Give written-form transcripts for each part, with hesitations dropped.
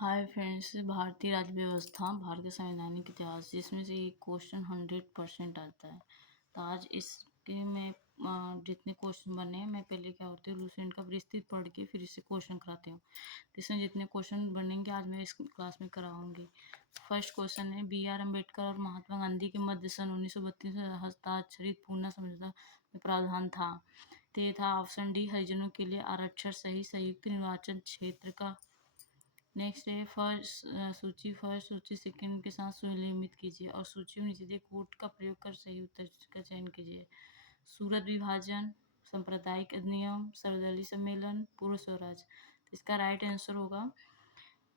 Hi friends, भारतीय राज्य व्यवस्था भारत के संवैधानिक इतिहास जिसमें से ये क्वेश्चन 100% आता है। तो आज इसके में जितने क्वेश्चन बने हैं, मैं पहले क्या होती है लूसेंट का विस्तृत पढ़ के फिर इससे क्वेश्चन कराती हूँ। तो इसमें जितने क्वेश्चन बनेंगे आज मैं इस क्लास में कराऊंगी। फर्स्ट क्वेश्चन है B.R. अम्बेडकर और महात्मा गांधी के मध्य सन 1932 में हस्ताक्षरित पूर्ण समझौता में प्रावधान था। तो ये था ऑप्शन डी, हरिजनों के लिए आरक्षण सही संयुक्त निर्वाचन क्षेत्र का। नेक्स्ट है फर्स्ट सूची सेकंड के साथ सुनियमित कीजिए और सूची में नीचे दिए कोड का प्रयोग कर सही उत्तर का चयन कीजिए। सूरत विभाजन, सांप्रदायिक अधिनियम, सर्वदलीय सम्मेलन, पूर्व स्वराज। तो इसका राइट आंसर होगा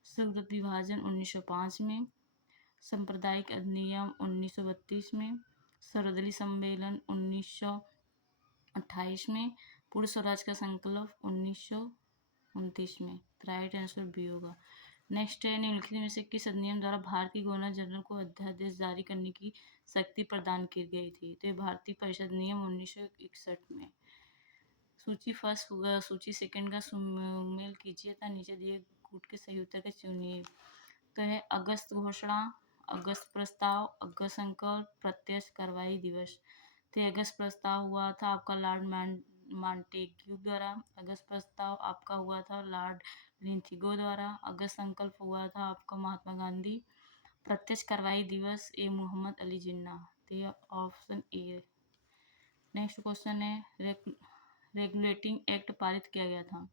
सूरत विभाजन 1905 में, सांप्रदायिक अधिनियम 1932 में, सर्वदलीय सम्मेलन 1928 में, पूर्व स्वराज का संकल्प 1929 में। राइट आंसर बी होगा। नेक्स्ट है निम्नलिखित में से किस अधिनियम द्वारा भारतीय गवर्नर जनरल को अध्यादेश जारी करने की शक्ति प्रदान की गई थी? तो ये भारतीय परिषद नियम 1961 में। सूची फर्स्ट सूची सेकंड का सुमेल कीजिए तथा नीचे दिए कूट के सही उत्तर के चुनिए। तो है अगस्त घोषणा, अगस्त प्रस्ताव, अगस्त संकल्प, प्रत्यक्ष कार्रवाई दिवस। तो अगस्त प्रस्ताव हुआ था आपका लॉर्ड मॉन्टेग्यू द्वारा, अगस्त प्रस्ताव आपका हुआ था लॉर्ड लिंथिगो द्वारा, अगस्त संकल्प हुआ था आपका महात्मा गांधी, प्रत्यक्ष कार्रवाई दिवस ए मोहम्मद अली जिन्ना। तो ये ऑप्शन ए। नेक्स्ट क्वेश्चन है रेगुलेटिंग एक्ट पारित किया गया था?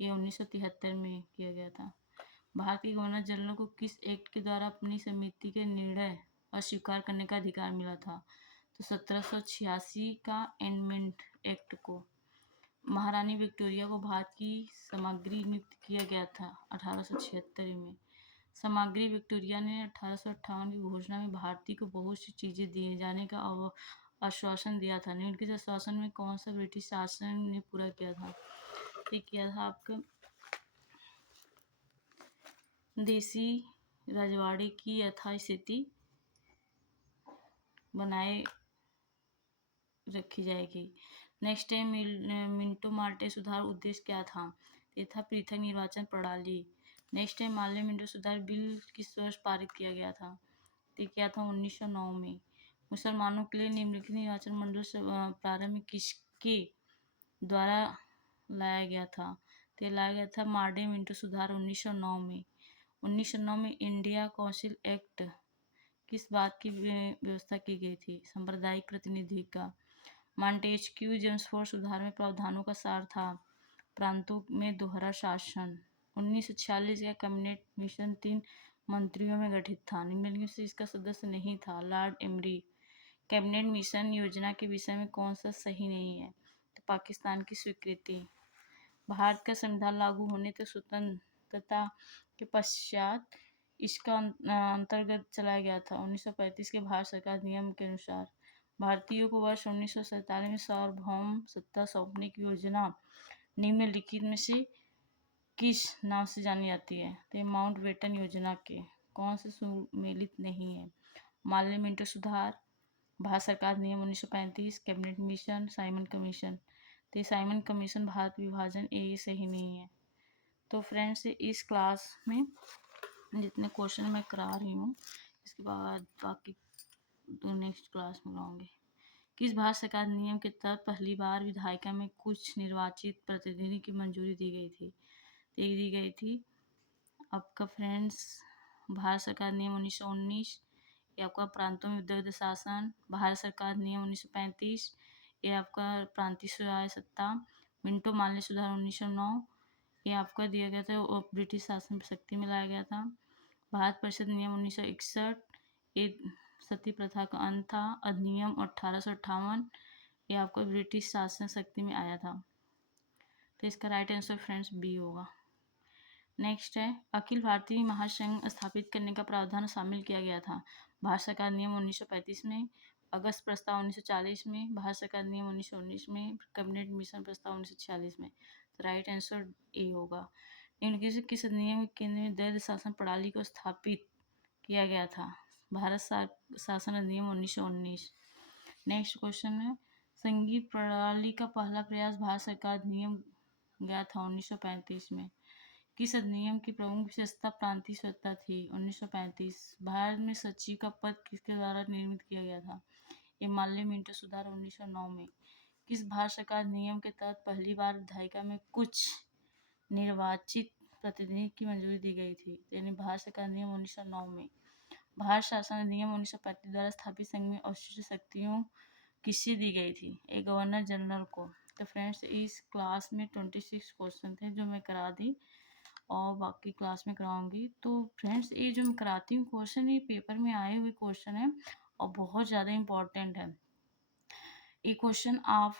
ये 1973 में किया गया था। भारतीय गवर्नर जनरल को किस एक्ट के द्वारा अपनी समिति के निर्णय अस्वीकार करने का अधिकार मिला था? तो 1786 का एमेंडमेंट एक्ट को। महारानी विक्टोरिया को भारत की सामग्री नियुक्त किया गया था 1876 में। सामग्री विक्टोरिया ने 1858 की घोषणा में भारतीय को बहुत सी चीजें दिए जाने का आश्वासन दिया था। निम्नलिखित आश्वासन में कौन सा ब्रिटिश शासन ने पूरा किया था? ये किया था आपका देसी रजवाड़े की यथास्थिति बनाए रखी जाएगी। नेक्स्ट है मिंटो मार्टे सुधार उद्देश्य क्या था? ये था पृथक निर्वाचन प्रणाली। नेक्स्ट है माल्य मिंटो सुधार बिल किस वर्ष पारित किया गया था? ये क्या था 1909 में। मुसलमानों के लिए निम्नलिखित निर्वाचन मंडल से प्रारंभ किसके द्वारा लाया गया था? तो लाया गया था मार्डे मिंटो सुधार 1909 में। 1909 में इंडिया काउंसिल एक्ट किस बात की व्यवस्था की गई थी? सांप्रदायिक प्रतिनिधि का। मॉन्टेस्क्यू जेम्सफोर्ड सुधार में प्रावधानों का सार था प्रांतों में दोहरा शासन। 1946 का कैबिनेट मिशन 3 मंत्रियों में गठित था। निम्नलिखित से इसका सदस्य नहीं था लॉर्ड एमरी। कैबिनेट मिशन योजना के विषय में कौन सा सही नहीं है? तो पाकिस्तान की स्वीकृति। भारत का संविधान लागू होने तक स्वतंत्रता के पश्चात इसका अंतर्गत चलाया गया था 1935 के भारत सरकार नियम के अनुसार। भारतीयों को वर्ष 1947 में सार्वभौम सत्ता सौंपने की योजना निम्नलिखित में से किस नाम से जानी जाती है? तो माउंट बेटन योजना के कौन से सुमेलित नहीं है? माल्य मिंटो सुधार, भारत सरकार नियम 1935, कैबिनेट मिशन, साइमन कमीशन। तो साइमन कमीशन भारत विभाजन ये सही नहीं है। तो फ्रेंड्स इस क्लास में जितने क्वेश्चन मैं करा रही हूँ इसके बाद बाकी नेक्स्ट क्लास में लाऊंगी। किस भारत सरकार नियम के तहत पहली बार विधायिका में कुछ निर्वाचित प्रतिनिधि की मंजूरी दी गई थी? दी गई थी आपका फ्रेंड्स भारत सरकार नियम 1919। ये आपका प्रांतों में विविध शासन। भारत सरकार नियम 1935। ये आपका प्रांतीय स्वराज सत्ता। मिंटो माल्य सुधार 1909। ये आपका दिया गया था और ब्रिटिश शासन शक्ति में लाया गया था। भारत परिषद नियम 1961। ये सती प्रथा का अंत था। अधिनियम 1858। ये आपका ब्रिटिश शासन शक्ति में आया था। तो इसका राइट आंसर फ्रेंड्स बी होगा। नेक्स्ट है अखिल भारतीय महासंघ स्थापित करने का प्रावधान शामिल किया गया था? भारत सरकार नियम 1935 में, अगस्त प्रस्ताव 1940 में, भारत सरकार नियम 1919 में, कैबिनेट मिशन प्रस्ताव 1946 में। तो राइट आंसर ए होगा। निम्नलिखित से किस अधिनियम के केंद्र में द्वैध शासन प्रणाली को स्थापित किया गया था? भारत शासन अधिनियम 1919। नेक्स्ट क्वेश्चन है संघीय प्रणाली का पहला प्रयास भारत सरकार नियम गया था 1935 में। किस अधिनियम की प्रमुख विशेषता प्रांतीय स्वतंत्रता थी? 1935। भारत में सचिव का पद किसके द्वारा निर्मित किया गया था? ये माल्य मिंटो सुधार 1909 में। किस भारत सरकार नियम के तहत पहली बार विधायिका में कुछ निर्वाचित प्रतिनिधि की मंजूरी दी गई थी? यानी भारत सरकार नियम 1909 में। भारत शासन अधिनियम 1935 द्वारा स्थापित संघ में अवशिष्ट शक्तियों किससे दी गई थी? एक गवर्नर जनरल को। तो फ्रेंड्स इस क्लास में 26 क्वेश्चन थे जो मैं करा दी और बाकी क्लास में कराऊंगी। तो फ्रेंड्स ये जो मैं कराती हूँ क्वेश्चन, ये पेपर में आए हुए क्वेश्चन है और बहुत ज़्यादा इम्पोर्टेंट है। ये क्वेश्चन आप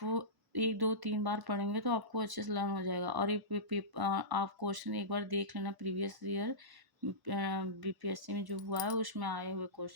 1 2 3 बार पढ़ेंगे तो आपको अच्छे से लर्न हो जाएगा। और ये आप क्वेश्चन एक बार देख लेना, प्रीवियस ईयर बीपीएससी में जो हुआ है उसमें आए हुए क्वेश्चन।